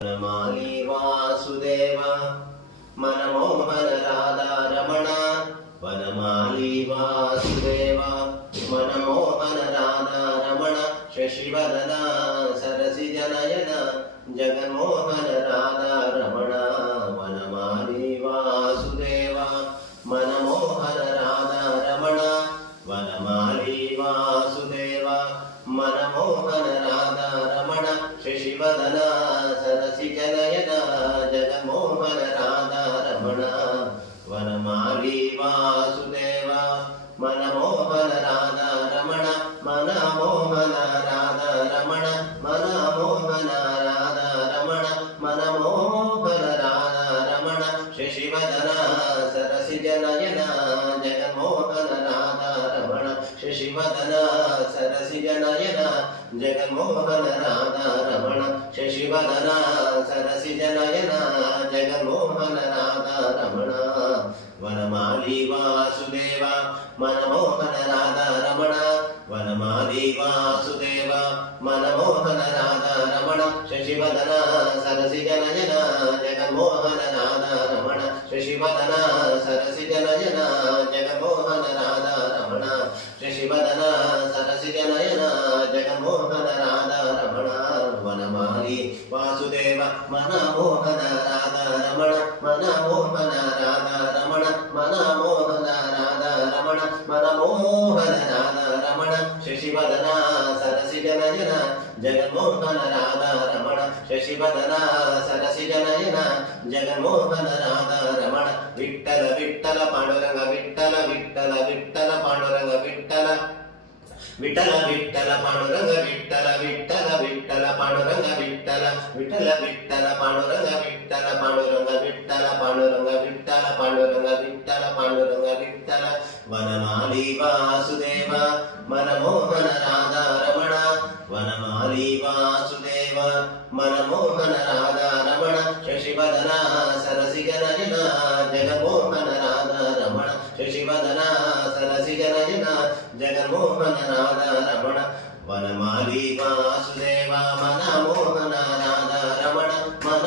వనమాలి వాసుదేవ మనమోహన రాధా రమణ వనమాలి వాసుదేవ మనమోహన రాధా రమణ శశివదన సరసిజ నయన జగన్మోహన రాధా రమణ వనమాలి వాసుదేవ మనమోహన రాధా రమణ వనమాలి వాసుదేవ మనమోహన రాధా రమణ శశివదన సరసిజ నయన జగన్మోహన రాధా రమణ వనమాలి వాసుదేవ మనమోహన రాధా రమణ మనమోహన రాధా రమణ మనమోహన రాధా రమణ మనమోహన రాధా రమణ శశివదన సరసిజ నయన జగన్మోహన రాధా రమణ శశివదన సరసిజ నయన జగన్మోహన రాధా రమణ శశివదన సరసిజ నయన జగన్మోహన రాధా రమణ వనమాలి వాసుదేవ మనమోహన రాధా రమణ వనమాలి వాసుదేవ మనమోహన రాధా రమణ శశివదన సరసిజ నయన జగన్మోహన రాధా రమణ శశివదన సరసిజ నయన జగన్మోహన రాధా రమణ శశివదన సరసిజ నయన జగన్మోహన రాధా రమణ వనమాలి వాసుదేవ మనమోహన రాధా రమణ మనమోహన రాధా రమణ మనమోహన రాధా రమణ మనమోహన రాధా రమణ శశివదన సరసిజ నయన జగన్మోహన రాధా రమణ శశివదన సరసిజ నయన జగన్మోహన రాధా రమణ విఠల విఠల పాండురంగ విఠల విఠల విఠల పాండురంగ విఠల విఠల విఠల పాండురంగ విఠల విఠల విఠల పాండురంగ విఠల విఠల విఠల పాండురంగ విఠల పాండురంగ విఠల పాండురంగ విఠల పాండురంగ విఠల పాండురంగ విఠల వనమాలి వాసుదేవ మనమోహన రాధా రమణ వనమాలి వాసుదేవ మనమోహన రాధా రమణ శశివదన సరసిజ నయన జగన్మోహన రాధా రమణ శశివదన సరసిజ నయన జగన్మోహన రాధా రమణ వనమాలి వాసుదేవ మనమోహన రాధా రమణ మన